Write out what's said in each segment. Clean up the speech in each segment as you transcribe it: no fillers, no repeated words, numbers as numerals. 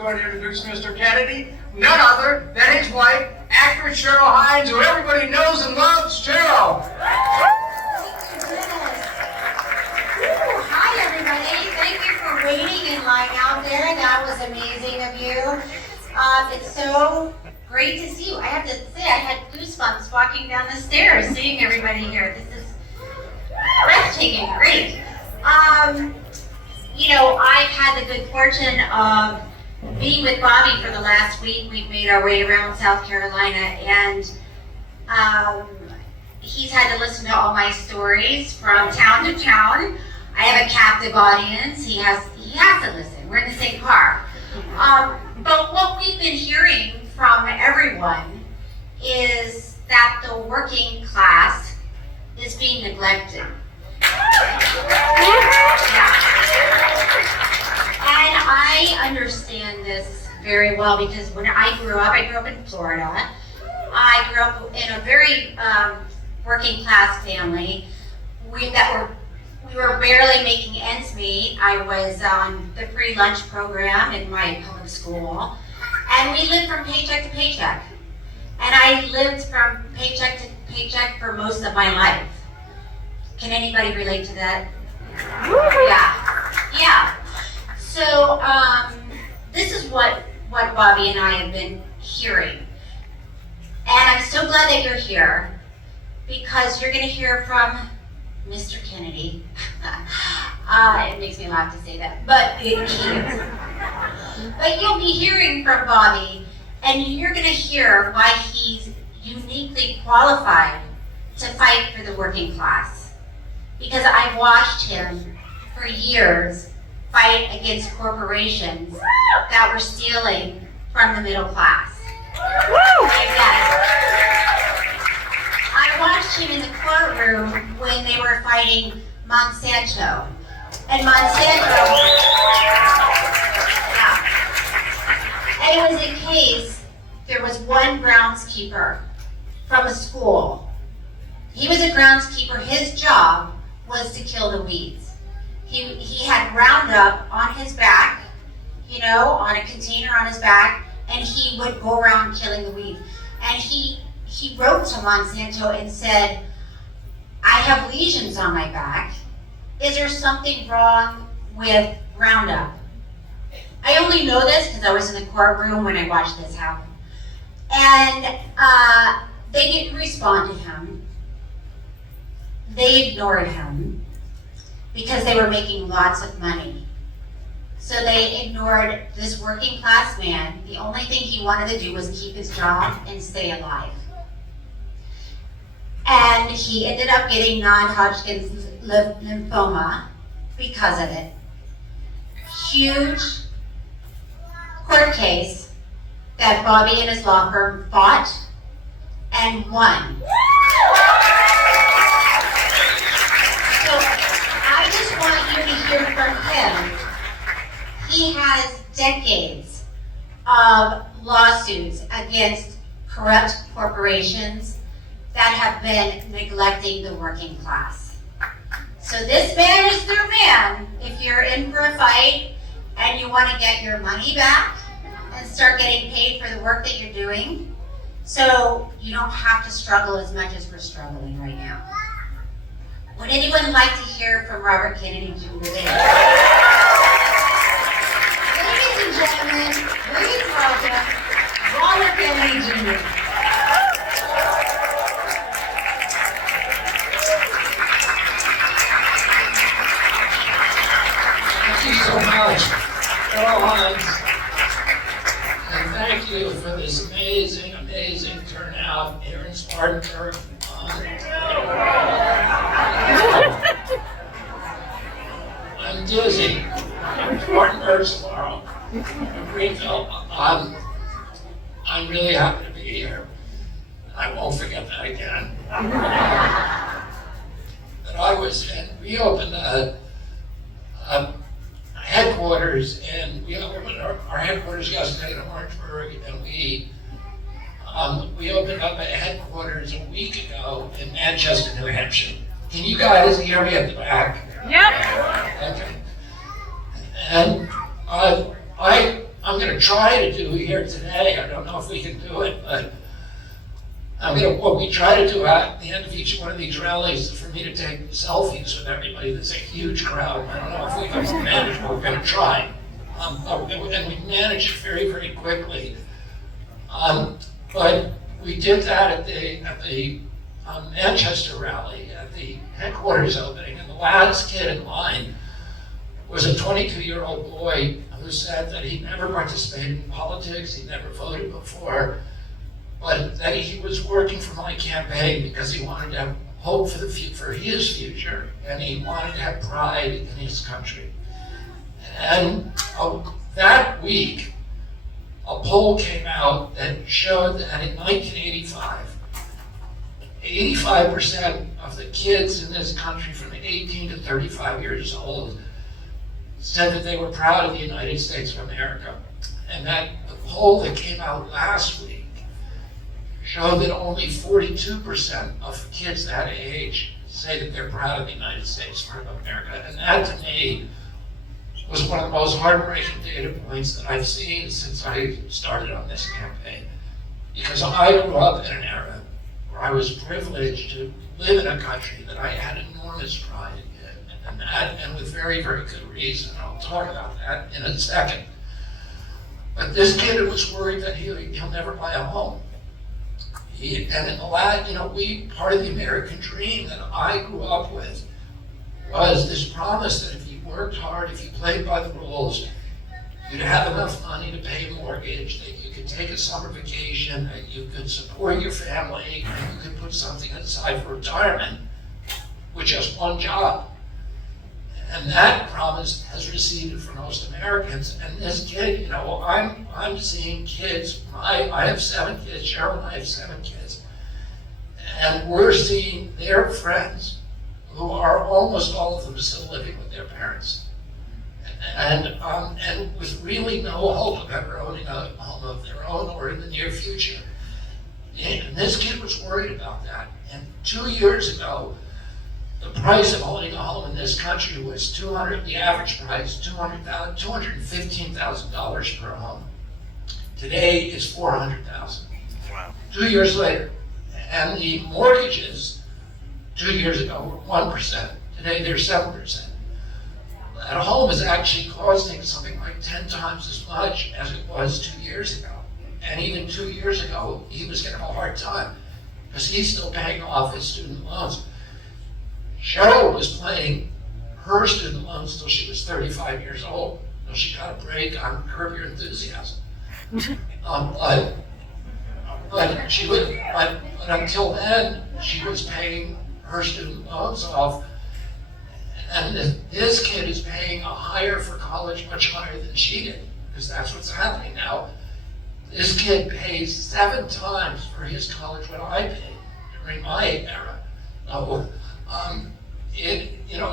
going to introduce Mr. Kennedy, none other than his wife, actress Cheryl Hines, who everybody knows and loves. Cheryl. Hi, everybody. Thank you for waiting in line out there. That was amazing of you. It's so great to see you. I have to say, I had goosebumps walking down the stairs, seeing everybody here. This is breathtaking, great. You know, I've had the good fortune of being with Bobby for the last week. We've made our way around South Carolina, and he's had to listen to all my stories from town to town. I have a captive audience. He has to listen. We're in the same car. But what we've been hearing from everyone is that the working class is being neglected. Yeah. And I understand this very well because when I grew up in Florida. I grew up in a very working class family. We were barely making ends meet. I was on the free lunch program in my public school, and we lived from paycheck to paycheck. And I lived from paycheck to paycheck for most of my life. Can anybody relate to that? Yeah. So this is what Bobby and I have been hearing. And I'm so glad that you're here because you're going to hear from Mr. Kennedy. It makes me laugh to say that, but you'll be hearing from Bobby, and you're going to hear why he's uniquely qualified to fight for the working class. Because I've watched him for years fight against corporations that were stealing from the middle class. I watched him in the courtroom when they were fighting Monsanto. And Monsanto, and it was a case, there was one groundskeeper from a school. He was a groundskeeper. His job was to kill the weeds. He had Roundup on his back, on a container on his back, and he would go around killing the weeds. And he wrote to Monsanto and said, I have lesions on my back. Is there something wrong with Roundup? I only know this because I was in the courtroom when I watched this happen. And they didn't respond to him. They ignored him because they were making lots of money. So they ignored this working class man. The only thing he wanted to do was keep his job and stay alive. And he ended up getting non-Hodgkin's lymphoma because of it. Huge court case that Bobby and his law firm fought and won. So I just want you to hear from him. He has decades of lawsuits against corrupt corporations that have been neglecting the working class. So this man is their man. If you're in for a fight and you want to get your money back and start getting paid for the work that you're doing, so you don't have to struggle as much as we're struggling right now. Would anyone like to hear from Robert Kennedy Jr. today? Ladies and gentlemen, please welcome Robert Kennedy Jr. Thank you so much, Cheryl Hines. And thank you for this amazing turnout here in Spartanburg. I'm dizzy. Spartanburg tomorrow. Greenville. I'm really happy to be here. I won't forget that again. But we opened a headquarters, and we opened our headquarters yesterday in Orangeburg, and we opened up a headquarters a week ago in Manchester, New Hampshire. Can you guys hear me at the back? Yep. Okay. And I I'm going to try to do here today, I don't know if we can do it, but what we try to do at the end of each one of these rallies is for me to take selfies with everybody. There's a huge crowd. I don't know if we can manage, but we're going to try. And we managed it very, very quickly. But we did that at the Manchester rally, at the headquarters opening, and the last kid in line was a 22-year-old boy who said that he never participated in politics, he never voted before, but that he was working for my campaign because he wanted to have hope for his future, and he wanted to have pride in his country. And that week, a poll came out that showed that in 1985, 85% of the kids in this country from 18 to 35 years old said that they were proud of the United States of America. And that the poll that came out last week showed that only 42% of kids that age say that they're proud of the United States of America. And that, to me, was one of the most heartbreaking data points that I've seen since I started on this campaign. Because I grew up in an era where I was privileged to live in a country that I had enormous pride in, and with very, very good reason. I'll talk about that in a second. But this kid was worried that he'll never buy a home. And in the last, part of the American dream that I grew up with was this promise that if you worked hard, if you played by the rules, you'd have enough money to pay a mortgage, that you could take a summer vacation, that you could support your family, and you could put something aside for retirement with just one job. And that promise has receded for most Americans. And this kid, I'm seeing kids, I have 7 kids, Cheryl and I have 7 kids, and we're seeing their friends, who are almost all of them still living with their parents. And with really no hope of ever owning a home of their own or in the near future. And this kid was worried about that. And 2 years ago, the price of owning a home in this country was the average price, $215,000 per home. Today it's $400,000. Wow. 2 years later. And the mortgages 2 years ago were 1%. Today they're 7%. That home is actually costing something like 10 times as much as it was 2 years ago. And even 2 years ago, he was going to have a hard time because he's still paying off his student loans. Cheryl was paying her student loans until she was 35 years old. So she got a break on Curb Your Enthusiasm. But until then, she was paying her student loans off. And this kid is paying for college much higher than she did, because that's what's happening now. This kid pays 7 times for his college what I paid during my era.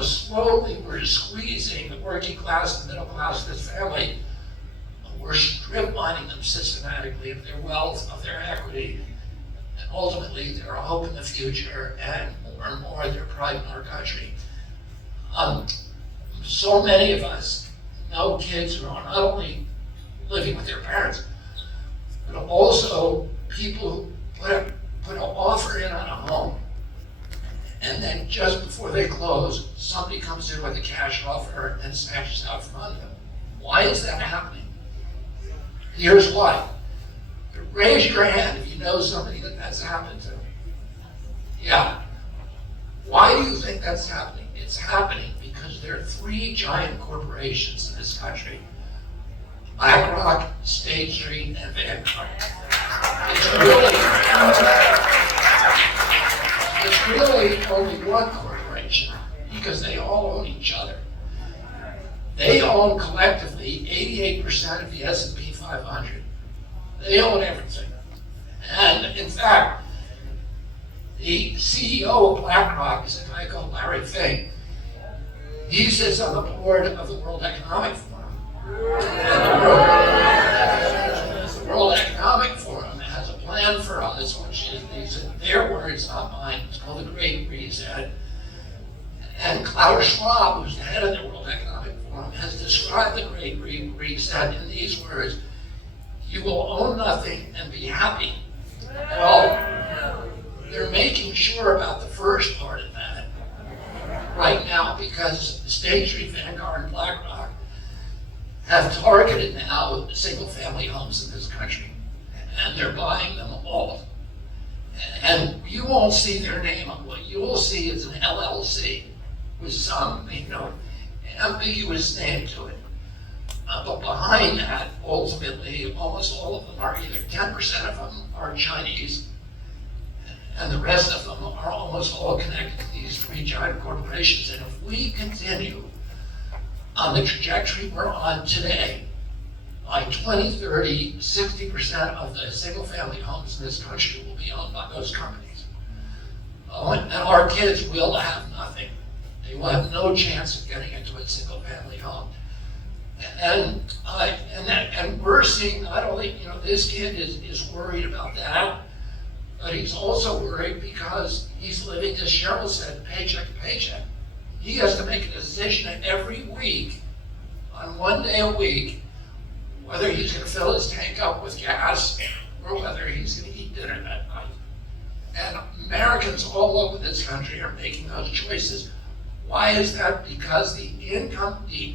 Slowly we're squeezing the working class, the middle class, this family. We're strip mining them systematically of their wealth, of their equity, and ultimately their hope in the future, and more their pride in our country. So many of us know kids who are not only living with their parents, but also people who put an offer in on a home, and then just before they close, somebody comes in with a cash offer and snatches out from under them. Why is that happening? Here's why. Raise your hand if you know somebody that's happened to. Yeah. Why do you think that's happening? It's happening because there are 3 giant corporations in this country: BlackRock, State Street, and Vanguard. It's really only one corporation because they all own each other. They own collectively 88% of the S&P 500. They own everything. And in fact, the CEO of BlackRock is a guy called Larry Fink. He sits on the board of the World Economic Forum. And the World Economic Forum has a plan for us, which is, these are their words, not mine. It's called the Great Reset. And Klaus Schwab, who's the head of the World Economic Forum, Forum has described the Great Reset in these words: you will own nothing and be happy. Well, they're making sure about the first part of that right now, because State Street, Vanguard, and BlackRock have targeted now single-family homes in this country, and they're buying them all. And you won't see their name. What you will see is an LLC with some, ambiguous name to it. But behind that, ultimately, almost all of them are either 10% of them are Chinese, and the rest of them are almost all connected to these three giant corporations. And if we continue on the trajectory we're on today, by 2030, 60% of the single-family homes in this country will be owned by those companies. And our kids will have nothing. They will have no chance of getting into a single-family home. And we're seeing not only, this kid is worried about that, but he's also worried because he's living, as Cheryl said, paycheck to paycheck. He has to make a decision every week, on one day a week, whether he's going to fill his tank up with gas or whether he's going to eat dinner that night. And Americans all over this country are making those choices. Why is that? Because the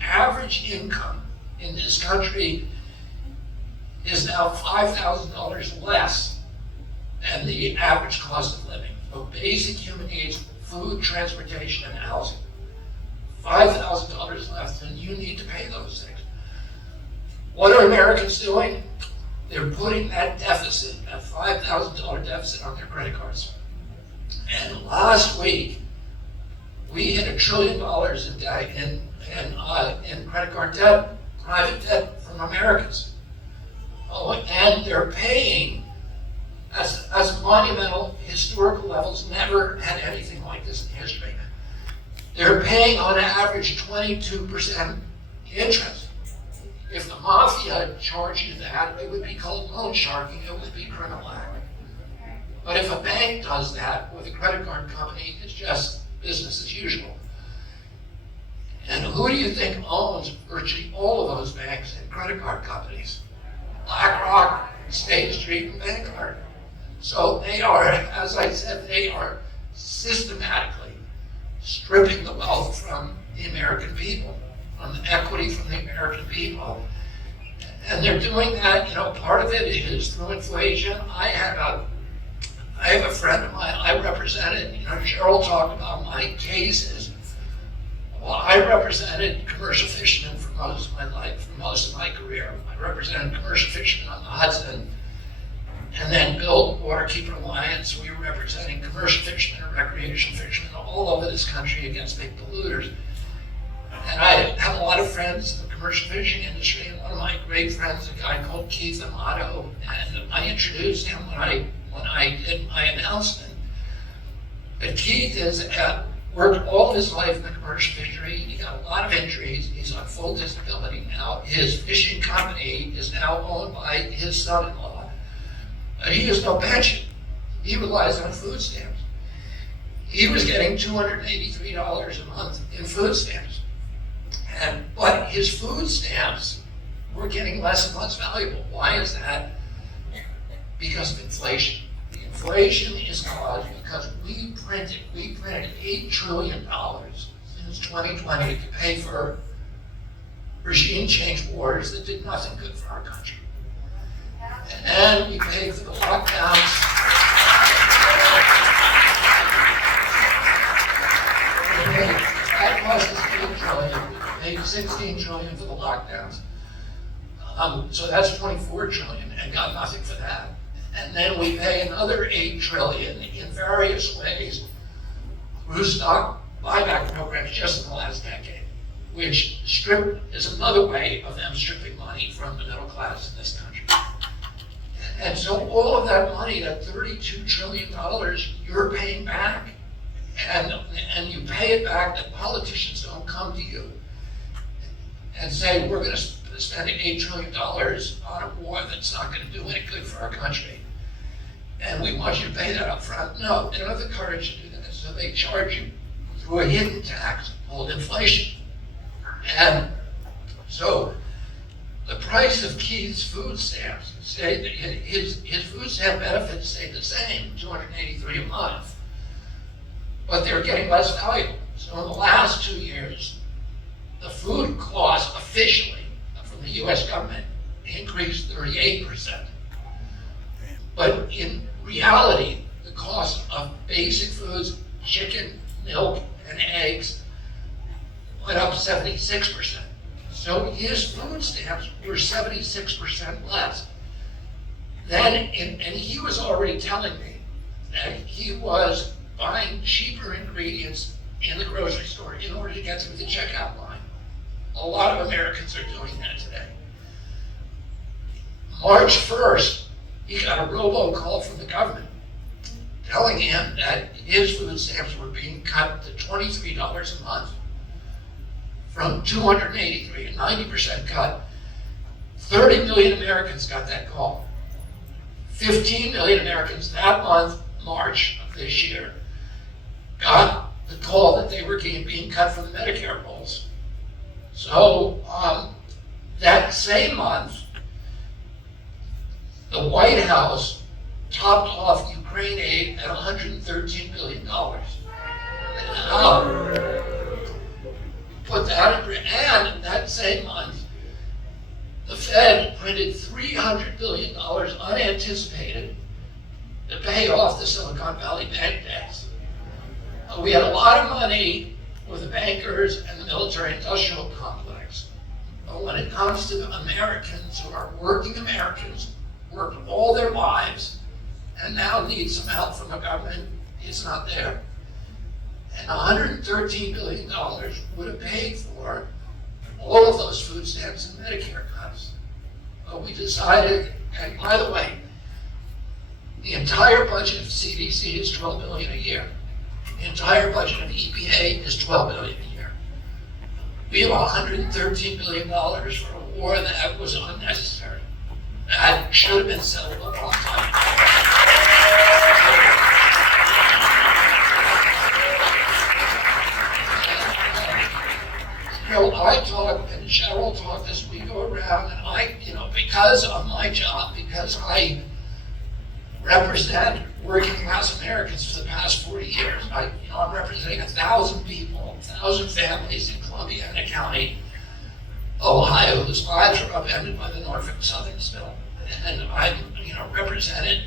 average income in this country is now $5,000 less than the average cost of living. So basic human needs, food, transportation, and housing. $5,000 less than you need to pay those things. What are Americans doing? They're putting that deficit, that $5,000 deficit, on their credit cards. And last week, we hit $1 trillion in debt, in credit card debt, private debt from Americans. Oh, and they're paying, as monumental historical levels, never had anything like this in history. They're paying on average 22% interest. If the mafia charged you that, it would be called loan sharking, it would be criminal act. But if a bank does that with a credit card company, it's just business as usual. And who do you think owns virtually all of those banks and credit card companies? BlackRock, State Street, and Vanguard. So they are, as I said, they are systematically stripping the wealth from the American people, from the equity from the American people. And they're doing that, part of it is through inflation. I have a friend of mine I represented, Cheryl talked about my cases. Well, I represented commercial fishermen for most of my life, for most of my career. I represented commercial fishermen on the Hudson, and then built Waterkeeper Alliance. We were representing commercial fishermen and recreational fishermen all over this country against big polluters. And I have a lot of friends in the commercial fishing industry, and one of my great friends, a guy called Keith Amato, and I introduced him when I did my announcement. But Keith has worked all his life in the commercial fishery. He got a lot of injuries. He's on full disability now. His fishing company is now owned by his son-in-law. He has no pension. He relies on food stamps. He was getting $283 a month in food stamps. But his food stamps were getting less and less valuable. Why is that? Because of inflation. The inflation is caused because we printed $8 trillion since 2020 to pay for regime change wars that did nothing good for our country. And we paid for the lockdowns. That cost us $8 trillion. We paid $16 trillion for the lockdowns. So that's $24 trillion, and got nothing for that. And then we pay another $8 trillion in various ways through stock buyback programs just in the last decade, which is another way of them stripping money from the middle class in this country. And so all of that money, that $32 trillion, you're paying back, and you pay it back. The politicians don't come to you and say, we're going to spend $8 trillion on a war that's not going to do any good for our country, and we want you to pay that up front. No, they don't have the courage to do that, so they charge you through a hidden tax called inflation. And So the price of Keith's food stamps stayed, his food stamp benefits stayed the same, $283 a month, but they're getting less valuable. So in the last 2 years, the food cost officially from the US government increased 38%. But in reality, the cost of basic foods, chicken, milk, and eggs went up 76%. So his food stamps were 76% less. And he was already telling me that he was buying cheaper ingredients in the grocery store in order to get through the checkout line. A lot of Americans are doing that today. March 1st, he got a robocall from the government telling him that his food stamps were being cut to $23 a month from $283, a 90% cut. 30 million Americans got that call. 15 million Americans that month, March of this year, got the call that they were being cut from the Medicare rolls. So that same month, the White House topped off Ukraine aid at $113 billion. Put that in, and that same month, the Fed printed $300 billion unanticipated to pay off the Silicon Valley bank debts. We had a lot of money with the bankers and the military-industrial complex. But when it comes to Americans who are working Americans, worked all their lives, and now need some help from the government, it's not there. And $113 billion would have paid for all of those food stamps and Medicare cuts. But we decided, and by the way, the entire budget of CDC is $12 billion a year. The entire budget of EPA is $12 billion a year. We have $113 billion for a war that was unnecessary. That should have been settled a long time ago. I talk, and Cheryl talked as we go around, and because of my job, because I represent working class Americans for the past 40 years, I'm representing 1,000 people, 1,000 families in Columbiana County, Ohio, whose lives are upended by the Norfolk Southern spill. And I represented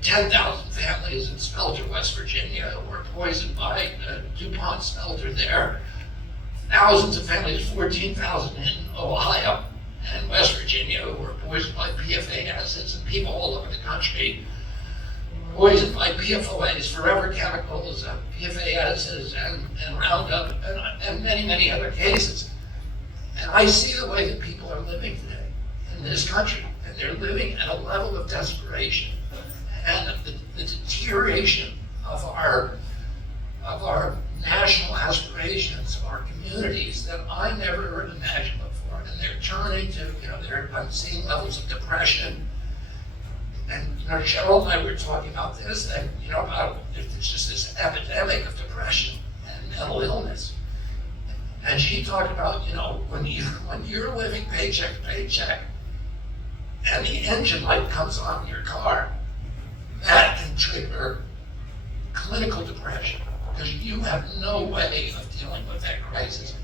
10,000 families in Spelter, West Virginia, who were poisoned by DuPont smelter there. Thousands of families, 14,000 in Ohio and West Virginia, who were poisoned by PFA acids, and people all over the country poisoned by PFOAs, forever chemicals, PFA acids, and Roundup, and many, many other cases. And I see the way that people are living today in this country, and they're living at a level of desperation and the deterioration of our national aspirations, of our communities that I never imagined before. And they're turning to, I'm seeing levels of depression. And Cheryl and I were talking about this, that about there's just this epidemic of depression and mental illness. And she talked about, when you're living paycheck to paycheck, and the engine light comes on in your car, that can trigger clinical depression, because you have no way of dealing with that crisis.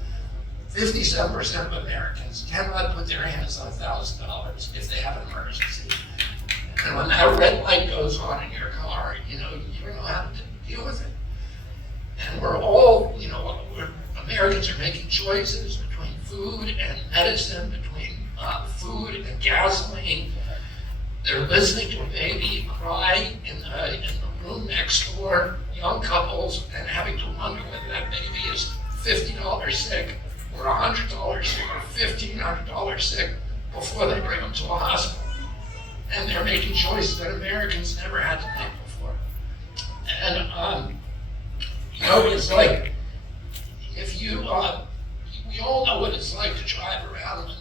57% of Americans cannot put their hands on $1,000 if they have an emergency. And when that red light goes on in your car, you don't know how to deal with it. And we're all, Americans are making choices between food and medicine, between food and gasoline. They're listening to a baby cry in the room next door, young couples, and having to wonder whether that baby is $50 sick, or $100 sick, or $1,500 sick before they bring them to a hospital. And they're making choices that Americans never had to make before. And it's like, if you, we all know what it's like to drive around when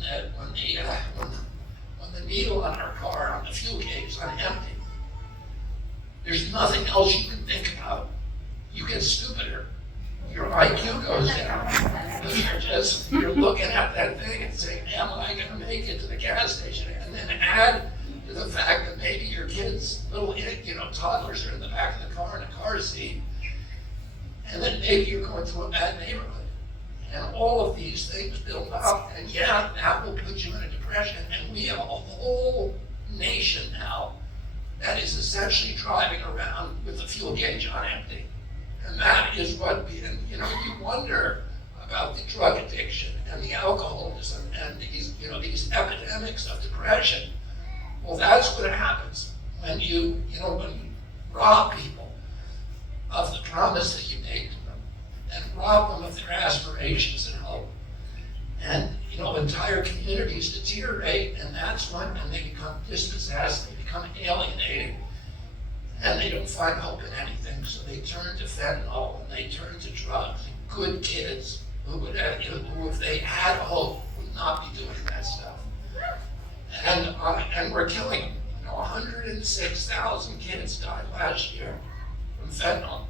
the needle on our car, on the fuel gauge, is on empty. There's nothing else you can think about. You get stupider. Your IQ goes down. You're looking at that thing and saying, am I going to make it to the gas station? And then add to the fact that maybe your kids, little, toddlers are in the back of the car in a car seat, and then maybe you're going through a bad neighborhood. And all of these things build up, and yeah, that will put you in a depression. And we have a whole nation now that is essentially driving around with the fuel gauge on empty. And that is what, you wonder about the drug addiction and the alcoholism and these epidemics of depression. Well, that's what happens when you rob people of the promise that you made to them and rob them of their aspirations and hope. And, entire communities deteriorate, and that's when they become dispossessed, they become alienated, and they don't find hope in anything, so they turn to fentanyl and they turn to drugs. Good kids who if they had hope, would not be doing that stuff. And we're killing them. 106,000 kids died last year from fentanyl.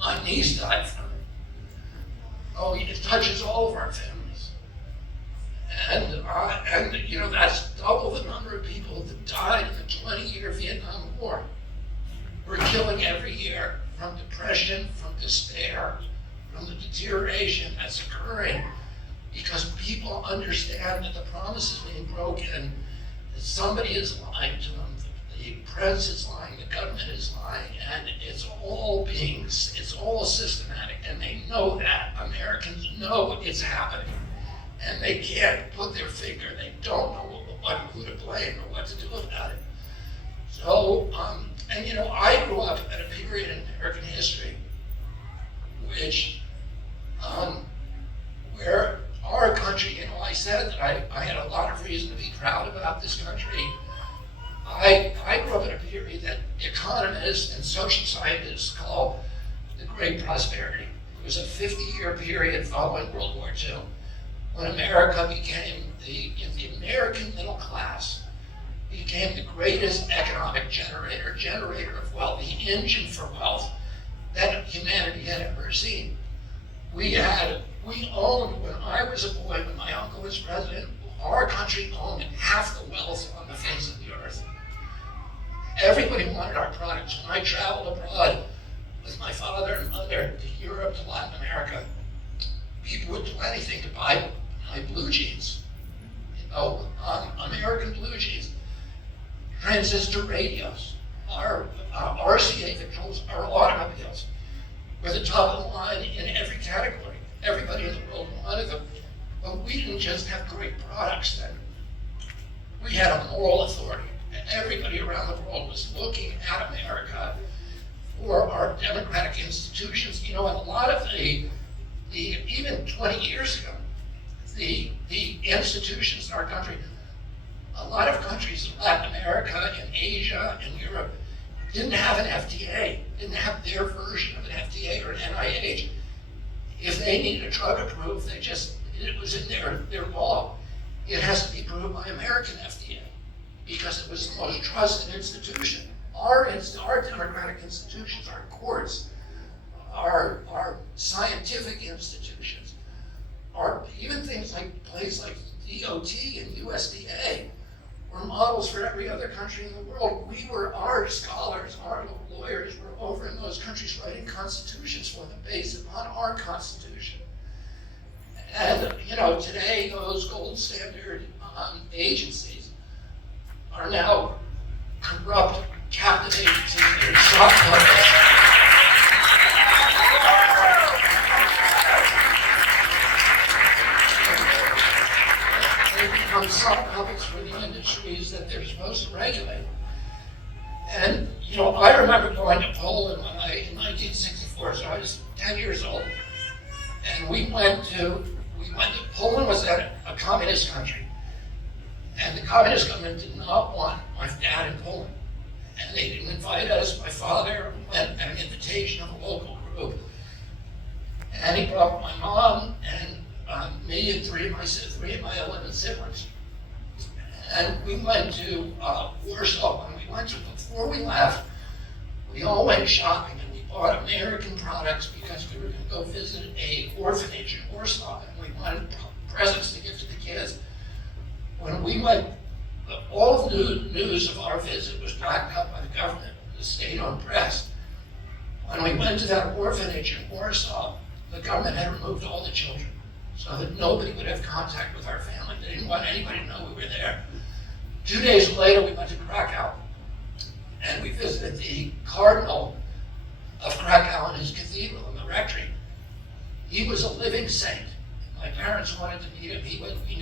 My niece died from it. Oh, it touches all of our families. And that's double the number of people that died in the 20-year Vietnam War. We're killing every year from depression, from despair, from the deterioration that's occurring because people understand that the promise is being broken, that somebody is lying to them, the press is lying, the government is lying, and it's all systematic, and they know that. Americans know it's happening, and they can't put their finger, they don't know who to blame or what to do about it. So, I grew up at a period in American history where our country, I said that I had a lot of reason to be proud about this country. I grew up in a period that economists and social scientists call the Great Prosperity. It was a 50-year period following World War II when America became the American middle class became the greatest economic generator of wealth, the engine for wealth that humanity had ever seen. We owned, when I was a boy, when my uncle was president, our country owned half the wealth on the face of the earth. Everybody wanted our products. When I traveled abroad with my father and mother to Europe, to Latin America, people would do anything to buy my blue jeans. American blue jeans, transistor radios, our RCA controls, our automobiles were the top of the line in every category. Everybody in the world wanted them. But we didn't just have great products then. We had a moral authority. Everybody around the world was looking at America for our democratic institutions. And a lot of the even 20 years ago, the institutions in our country, a lot of countries in Latin America and Asia and Europe didn't have an FDA, didn't have their version of an FDA or an NIH. If they needed a drug approved, it was in their law. It has to be approved by American FDA because it was the most trusted institution. Our democratic institutions, our courts, our scientific institutions, even things like places like DOT and USDA were models for every other country in the world. Our scholars, our lawyers were over in those countries writing constitutions for them based upon our constitution. And, today those gold standard agencies are now corrupt, captive agencies that are soft puppets. They become soft puppets for the industries that they're supposed to regulate. And, I remember going to Poland in 1964, so I was 10 years old. And we went to Poland was a communist country. And the communist government did not want my dad in Poland. And they didn't invite us. My father went at an invitation of a local group. And he brought my mom and me and three of my 11 siblings. And we went to Warsaw. When we went to, before we left, we all went shopping and we bought American products because we were going to go visit a orphanage in Warsaw, and we wanted presents to give to the kids. When we went, all of the news of our visit was blacked out by the government, the state-owned press. When we went to that orphanage in Warsaw, the government had removed all the children so that nobody would have contact with our family. They didn't want anybody to know we were there. 2 days later, we went to Krakow, and we visited the Cardinal of Krakow in his cathedral in the rectory. He was a living saint. My parents wanted to meet him.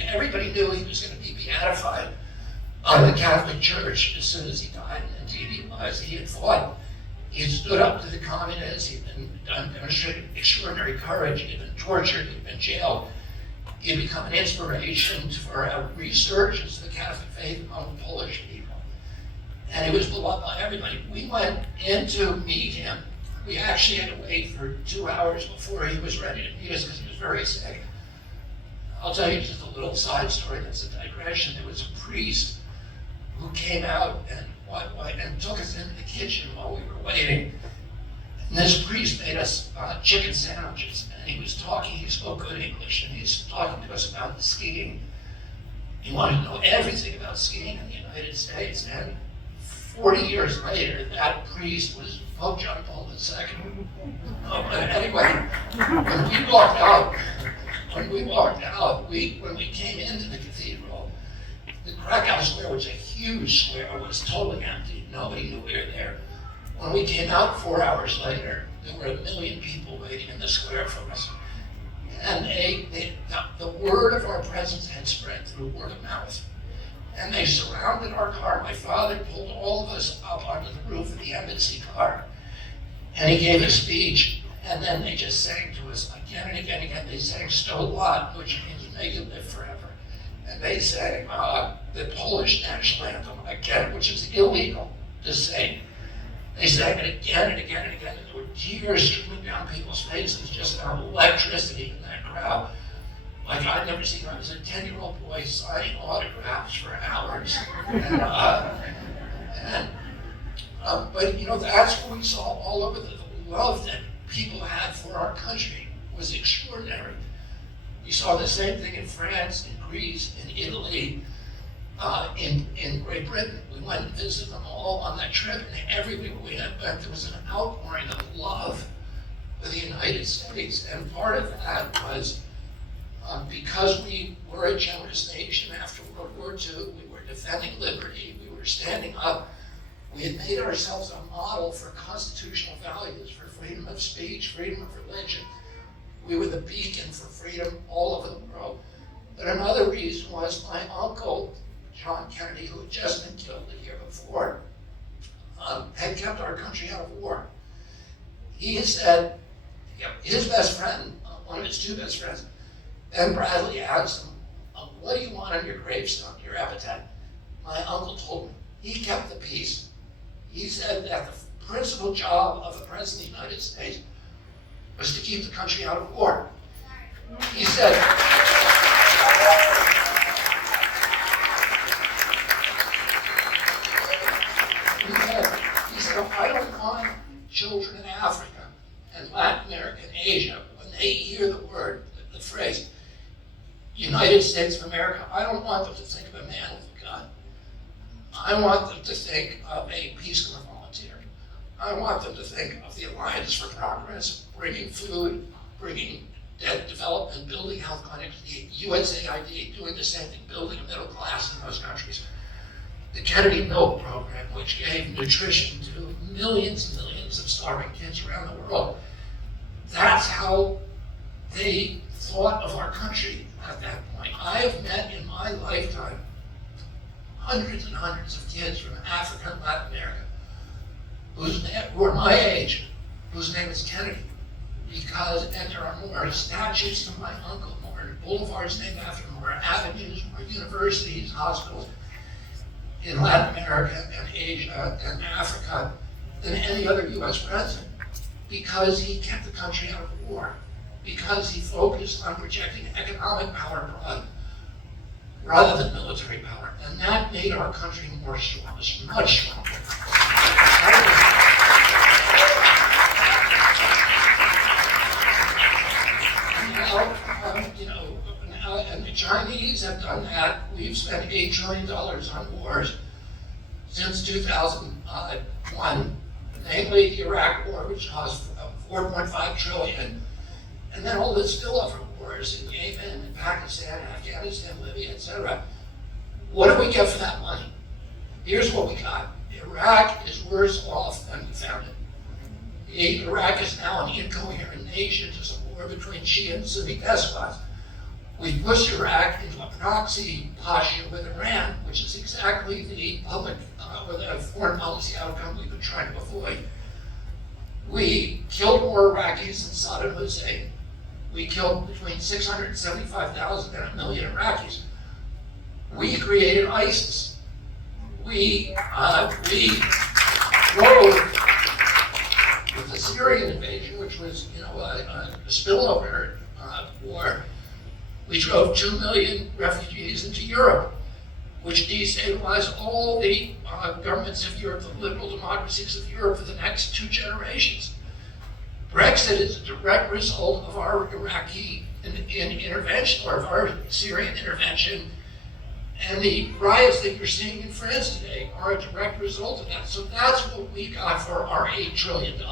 Everybody knew he was going to be beatified by the Catholic Church as soon as he died. Indeed, he was. He had fought. He had stood up to the communists. He'd demonstrated extraordinary courage. He had been tortured. He'd been jailed. He had become an inspiration for a resurgence of the Catholic faith among the Polish people. And he was beloved by everybody. We went in to meet him. We actually had to wait for 2 hours before he was ready to meet us because he was very sick. I'll tell you just a little side story that's a digression. There was a priest who came out and took us into the kitchen while we were waiting. And this priest made us chicken sandwiches, and he spoke good English, and he was talking to us about skiing. He wanted to know everything about skiing in the United States, and 40 years later, that priest was Pope John Paul II. But anyway, when we walked out, when we came into the cathedral, the Krakow Square was a huge square. It was totally empty. Nobody knew we were there. When we came out 4 hours later, there were 1 million people waiting in the square for us. And the word of our presence had spread through word of mouth. And they surrounded our car. My father pulled all of us up onto the roof of the embassy car. And he gave a speech. And then they just sang to us again and again and again. They sang Sto Lat, which means may you live forever. And they sang the Polish national anthem again, which is illegal to sing. They sang it again and again and again. And there were tears streaming down people's faces, just electricity in that crowd. Like I'd never seen. I was a 10-year-old boy signing autographs for hours. But you know, that's what we saw all over. The love that people had for our country was extraordinary. We saw the same thing in France, in Greece, in Italy, in Great Britain. We went and visited them all on that trip, and everywhere we went, there was an outpouring of love for the United States. And part of that was because we were a generous nation after World War II, we were defending liberty, we were standing up, we had made ourselves a model for constitutional values, for freedom of speech, freedom of religion. We were the beacon for freedom all over the world. But another reason was my uncle, John Kennedy, who had just been killed the year before, had kept our country out of war. He had said, his best friend, one of his two best friends, Ben Bradley, asked him, what do you want on your gravestone, your epitaph? My uncle told me, he kept the peace. He said that the principal job of the President of the United States was to keep the country out of war. He said, I don't want children in Africa and Latin America and Asia, when they hear the phrase, United States of America, I don't want them to think of a man with a gun. I want them to think of a Peace Corps volunteer. I want them to think of the Alliance for Progress, bringing food, bringing development, building health clinics, the USAID doing the same thing, building a middle class in those countries. The Kennedy Milk Program, which gave nutrition to millions and millions of starving kids around the world. That's how they thought of our country at that point. I have met in my lifetime hundreds and hundreds of kids from Africa and Latin America who are my age, whose name is Kennedy. And there are more statues to my uncle, more boulevards named after him, more avenues, more universities, hospitals in Latin America and Asia and Africa than any other U.S. president, because he kept the country out of war, because he focused on projecting economic power abroad rather than military power. And that made our country more strong, much stronger. $8 trillion on wars since 2001, namely the Iraq War, which cost $4.5 trillion, and then all the spillover wars in Yemen, in Pakistan, Afghanistan, Libya, etc. What do we get for that money? Here's what we got. Iraq is worse off than we found it. Iraq is now an incoherent nation. There's a war between Shia and Sunni despots. We pushed Iraq into a proxy posture with Iran, which is exactly the public or the foreign policy outcome we've been trying to avoid. We killed more Iraqis than Saddam Hussein. We killed between 675,000 and 1 million Iraqis. We created ISIS. We drove with the Syrian invasion, which was a spillover war. We drove 2 million refugees into Europe, which destabilized all the governments of Europe, the liberal democracies of Europe, for the next 2 generations. Brexit is a direct result of our Iraqi intervention, or of our Syrian intervention, and the riots that you're seeing in France today are a direct result of that. So that's what we got for our $8 trillion.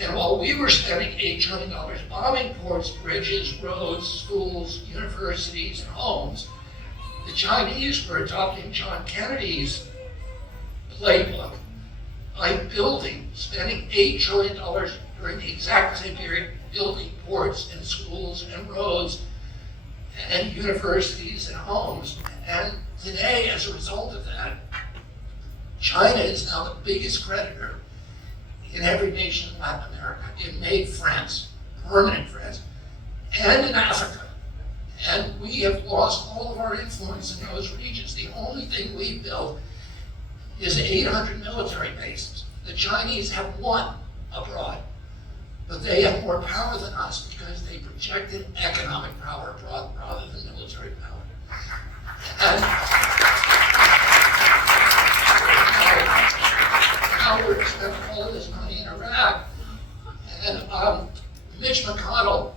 And while we were spending $8 trillion bombing ports, bridges, roads, schools, universities, and homes, the Chinese were adopting John Kennedy's playbook by spending $8 trillion during the exact same period, building ports and schools and roads and universities and homes. And today, as a result of that, China is now the biggest creditor in every nation in Latin America. It made friends, permanent friends, and in Africa. And we have lost all of our influence in those regions. The only thing we've built is 800 military bases. The Chinese have 1 abroad, but they have more power than us because they projected economic power abroad rather than military power. And now we're spending all of this money in Iraq, and Mitch McConnell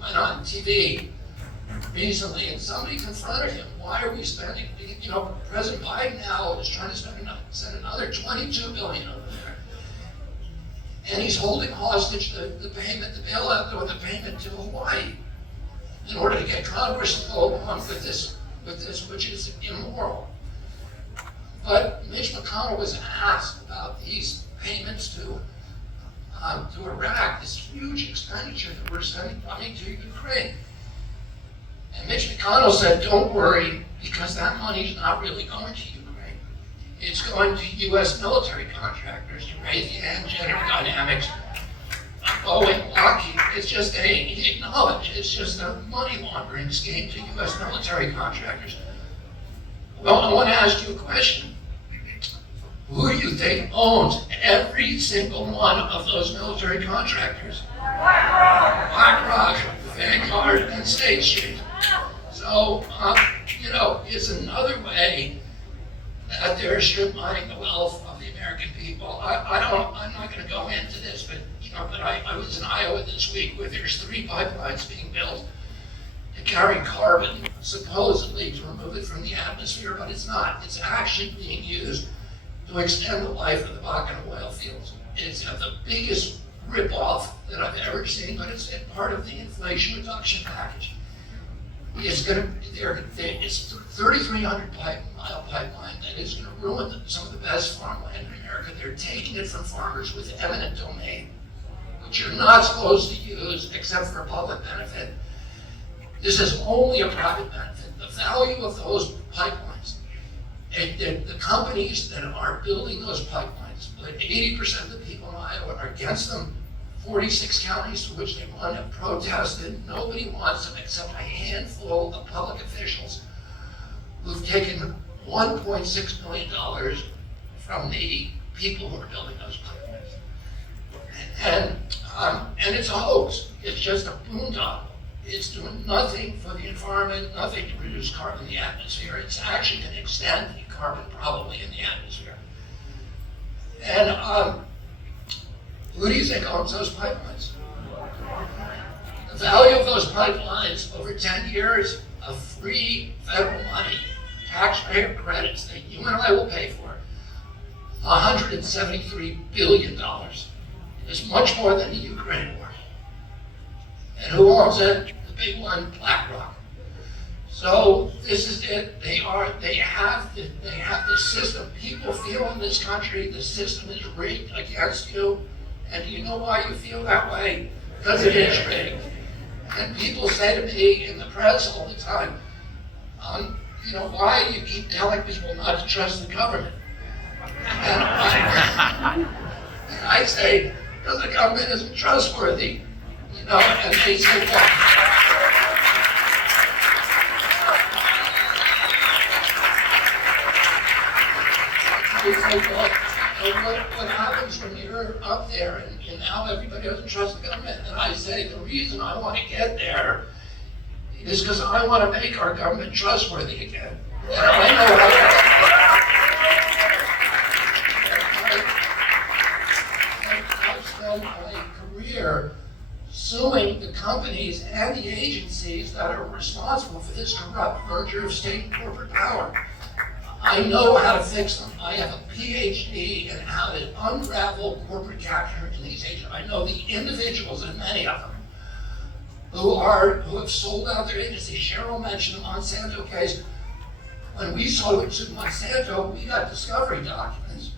went on TV recently, and somebody confronted him. Why are we spending? President Biden now is trying to send another $22 billion over there, and he's holding hostage the payment, the bailout, or the payment to Hawaii, in order to get Congress to go along with this, which is immoral. But Mitch McConnell was asked about these payments to Iraq, this huge expenditure that we're sending money to Ukraine. And Mitch McConnell said, don't worry, because that money is not really going to Ukraine. It's going to U.S. military contractors, to Raytheon, General Dynamics, Boeing, Lockheed. It's just he acknowledged, it's just a money laundering scheme to U.S. military contractors. Well, I want to ask you a question. Who do you think owns every single one of those military contractors? BlackRock, Vanguard, and State Street. So, it's another way that they're strip mining the wealth of the American people. I'm not going to go into this, but I was in Iowa this week where there's 3 pipelines being built to carry carbon, supposedly to remove it from the atmosphere, but it's not. It's actually being used to extend the life of the Bakken oil fields. It's the biggest ripoff that I've ever seen, but it's part of the Inflation Reduction Package. It's 3,300 mile pipeline that is going to ruin some of the best farmland in America. They're taking it from farmers with eminent domain, which you're not supposed to use except for public benefit. This is only a private benefit. The value of those pipelines, the companies that are building those pipelines, like 80% of the people in Iowa are against them. 46 counties to which they won have protested. Nobody wants them except a handful of public officials who've taken $1.6 million from the people who are building those pipelines. And it's a hoax. It's just a boondoggle. It's doing nothing for the environment, nothing to reduce carbon in the atmosphere. It's actually going to extend the carbon probably in the atmosphere. And Who do you think owns those pipelines? The value of those pipelines over 10 years of free federal money, taxpayer credits that you and I will pay for, $173 billion. It's much more than the Ukraine war. And who owns it? The big one, BlackRock. So this is it. They have the system. People feel in this country the system is rigged against you. And do you know why you feel that way? Because it is rigged. And people say to me in the press all the time, why do you keep telling people not to trust the government? And I say, because the government isn't trustworthy. And they say, well, what happens when you're up there and now everybody doesn't trust the government? And I say, the reason I want to get there is because I want to make our government trustworthy again. And I know I've spent my career suing the companies and the agencies that are responsible for this corrupt merger of state and corporate power. I know how to fix them. I have a PhD in how to unravel corporate capture in these agencies. I know the individuals, and many of them, who have sold out their agencies. Cheryl mentioned the Monsanto case. When we sold it to Monsanto, we got discovery documents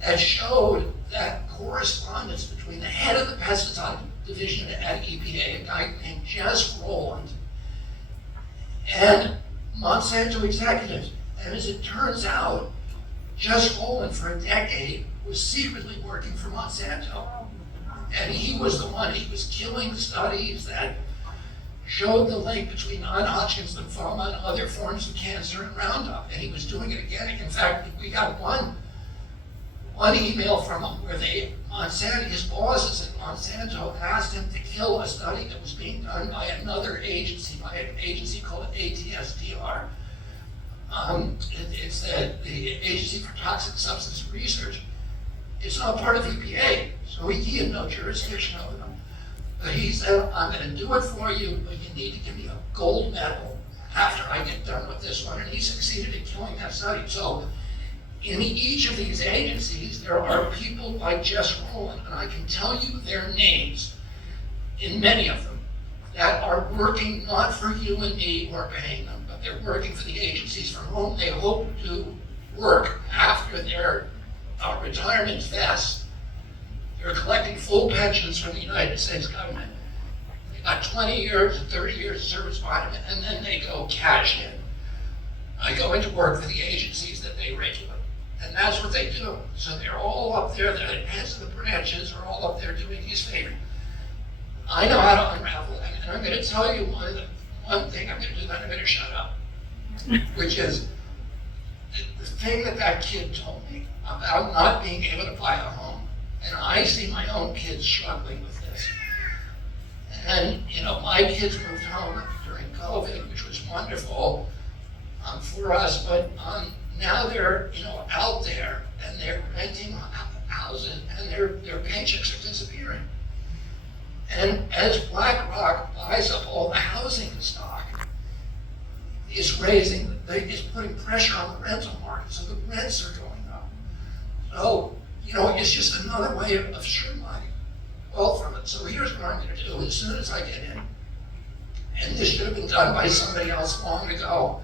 that showed that correspondence between the head of the pesticide division at EPA, a guy named Jess Rowland, and Monsanto executives. And as it turns out, Jess Rowland for a decade was secretly working for Monsanto. And he was the one, he was killing studies that showed the link between non-Hodgkin's lymphoma and other forms of cancer and Roundup. And he was doing it again. In fact, we got one email from him where Monsanto, his bosses at Monsanto asked him to kill a study that was being done by another agency, by an agency called ATSDR. It's the Agency for Toxic Substance Research. It's not part of EPA, so he had no jurisdiction over them. But he said, I'm going to do it for you, but you need to give me a gold medal after I get done with this one. And he succeeded in killing that study. So in each of these agencies, there are people like Jess Rowland, and I can tell you their names in many of them, that are working not for you and me who are paying them, but they're working for the agencies for whom they hope to work after their retirement vest. They're collecting full pensions from the United States government. They got 20 years, 30 years of service behind them, and then they go cash in. I go into work for the agencies that they regulate. And that's what they do. So they're all up there, the heads of the branches are all up there doing these favors. I know how to unravel them, and I'm going to tell you one thing I'm going to do, then I'm going to shut up, which is the thing that kid told me about not being able to buy a home. And I see my own kids struggling with this. And, my kids moved home during COVID, which was wonderful for us, but now they're, out there and they're renting houses and their paychecks are disappearing. And as BlackRock buys up all the housing stock, it's putting pressure on the rental market, so the rents are going up. So, it's just another way of streamlining wealth from it. So here's what I'm going to do as soon as I get in, and this should have been done by somebody else long ago.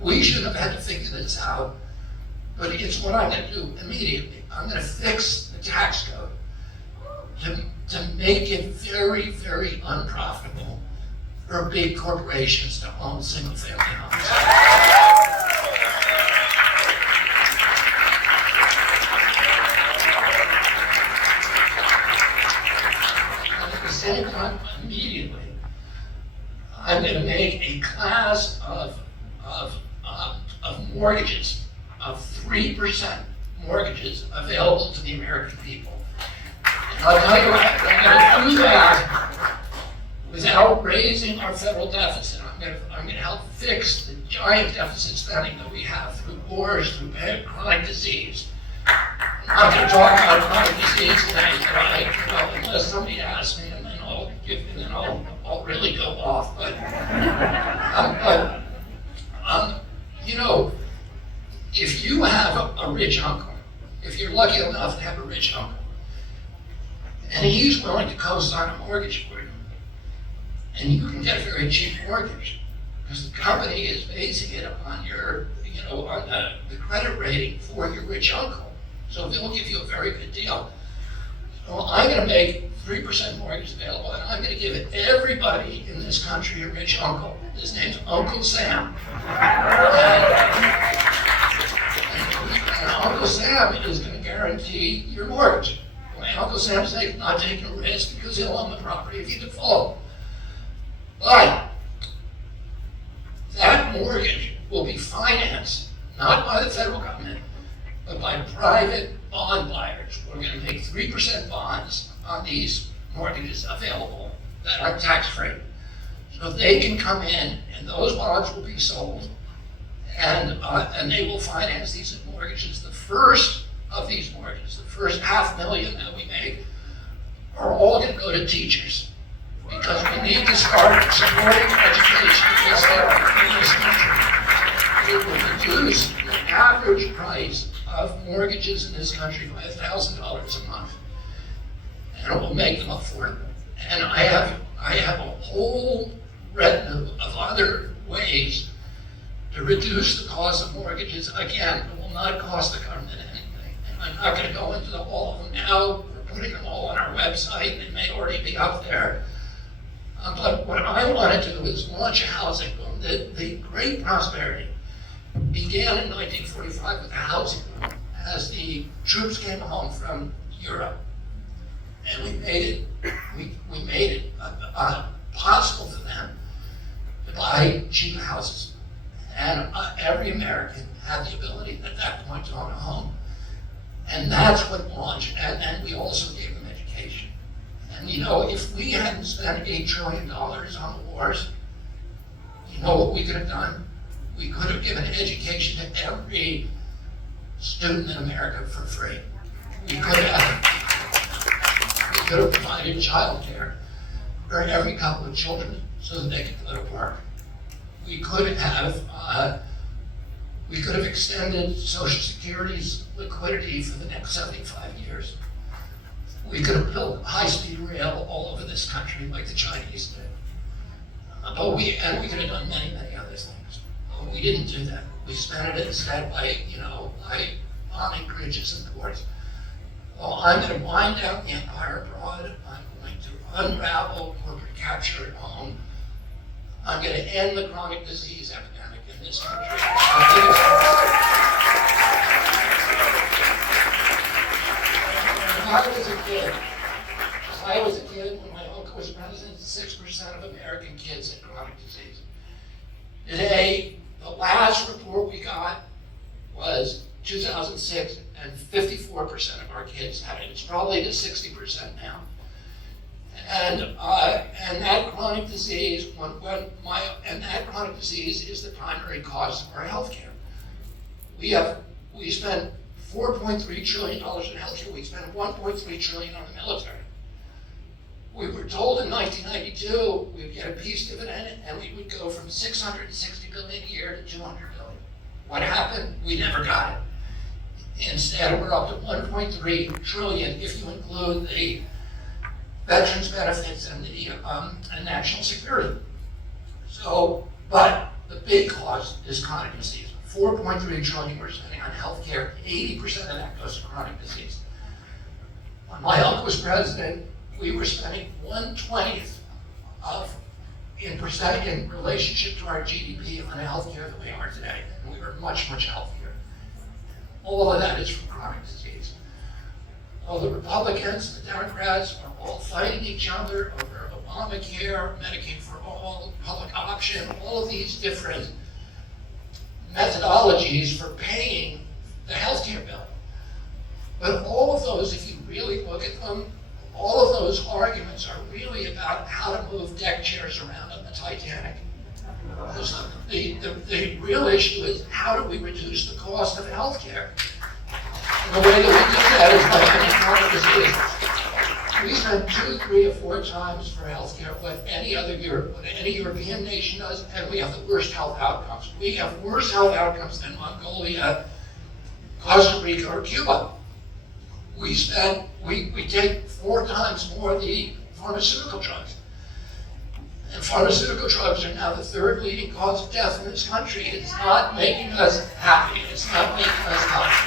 We should have had to figure this out, but it's what I'm going to do immediately. I'm going to fix the tax code to make it very, very unprofitable for big corporations to own single-family homes. And at the same time, immediately, I'm going to make a class of mortgages, of 3% mortgages available to the American people. And I'll tell you what, I'm going to do that without raising our federal deficit. I'm going to help fix the giant deficit spending that we have through wars, through chronic disease. I'm not going to talk about chronic disease today, but unless somebody asks me, and then I'll really go off. But if you have a rich uncle, if you're lucky enough to have a rich uncle, and he's willing to co-sign a mortgage for you, and you can get a very cheap mortgage, because the company is basing it on your, on the credit rating for your rich uncle. So they'll give you a very good deal. So I'm going to make 3% mortgage available, and I'm going to give it everybody in this country a rich uncle. His name's Uncle Sam. And Uncle Sam is going to guarantee your mortgage. Uncle Sam's not taking a risk because he'll own the property if you default. But that mortgage will be financed not by the federal government, but by private bond buyers. We're going to make 3% bonds on these mortgages available that are tax-free. So they can come in, and those bonds will be sold, and they will finance these mortgages. The first of these mortgages, the first $500,000 that we make, are all going to go to teachers, because we need to start supporting education in this country. It will reduce the average price of mortgages in this country by $1,000 a month, and it will make them affordable. And I have a whole retinue of other ways to reduce the cost of mortgages. Again, it will not cost the government anything. And I'm not going to go into all of them now. We're putting them all on our website, and they may already be up there. But what I want to do is launch a housing boom. The Great Prosperity began in 1945 with a housing boom as the troops came home from Europe, and we made it possible for them to buy cheap houses, and every American had the ability at that point to own a home, and that's what launched. And we also gave them education. And if we hadn't spent $8 trillion on the wars, you know what we could have done? We could have given education to every student in America for free. We could have provided childcare for every couple of children so that they could go to work. We could have extended Social Security's liquidity for the next 75 years. We could have built high-speed rail all over this country like the Chinese did. We could have done many, many other things. But we didn't do that. We spent it instead by bombing bridges and ports. Well, I'm going to wind down the empire abroad. I'm going to unravel corporate capture at home. I'm going to end the chronic disease epidemic in this country. When I was a kid, when my uncle was president, 6% of American kids had chronic disease. Today, the last report we got was 2006, and 54% of our kids had it. It's probably to 60% now. And that chronic disease, that chronic disease is the primary cause of our healthcare. We spend $4.3 trillion in healthcare. We spend $1.3 trillion on the military. We were told in 1992 we'd get a peace dividend, and we would go from $660 billion a year to $200 billion. What happened? We never got it. Instead, we're up to $1.3 trillion if you include the veterans benefits and the and national security. So, but the big cost is chronic disease. $4.3 trillion we're spending on healthcare. 80% of that goes to chronic disease. When my uncle was president, we were spending 1/20th in relationship to our GDP on healthcare than we are today, and we were much, much healthier. All of that is from chronic disease. All the Republicans, the Democrats are all fighting each other over Obamacare, Medicaid for all, public option, all of these different methodologies for paying the healthcare bill. But all of those, if you really look at them, all of those arguments are really about how to move deck chairs around on the Titanic. The real issue is how do we reduce the cost of healthcare? And the way that we do that is by any chronic disease. We spend 2, 3, or 4 times for healthcare what any European nation does, and we have the worst health outcomes. We have worse health outcomes than Mongolia, Costa Rica, or Cuba. We take 4 times more of the pharmaceutical drugs. And pharmaceutical drugs are now the 3rd leading cause of death in this country. It's not making us happy. It's not making us healthy.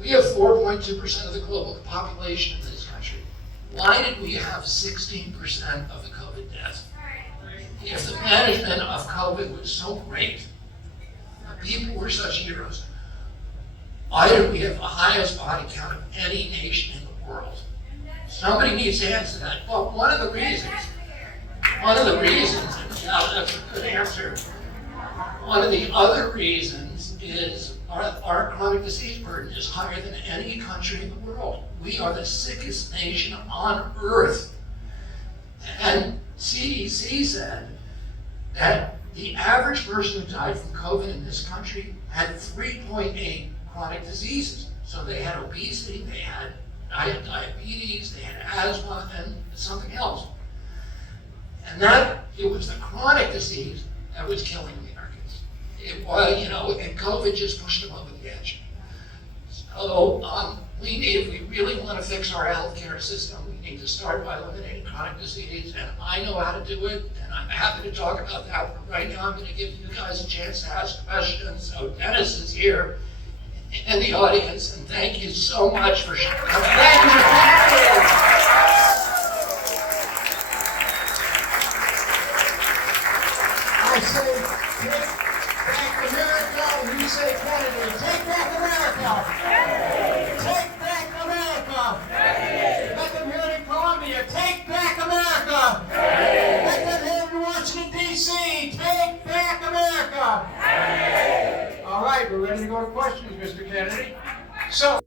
We have 4.2% of the global population in this country. Why did we have 16% of the COVID deaths? If the management of COVID was so great, the people were such heroes, why did we have the highest body count of any nation in the world? Somebody needs to answer that. Well, one of the reasons, and now that's a good answer, one of the other reasons is our chronic disease burden is higher than any country in the world. We are the sickest nation on earth. And CDC said that the average person who died from COVID in this country had 3.8 chronic diseases. So they had obesity, they had diabetes, they had asthma, and something else. And it was the chronic disease that was killing Americans. It was, and COVID just pushed them over the edge. So if we really want to fix our healthcare system, we need to start by eliminating chronic disease, and I know how to do it, and I'm happy to talk about that. But right now, I'm going to give you guys a chance to ask questions. So Dennis is here in the audience, and thank you so much for coming. Thank you. I say, take back America. You say Kennedy. Take back America. Take back America. Let them hear it in Columbia. Take back America. Let them hear it in Washington, D.C. Take back America. All right, we're ready to go to questions, Mr. Kennedy. So.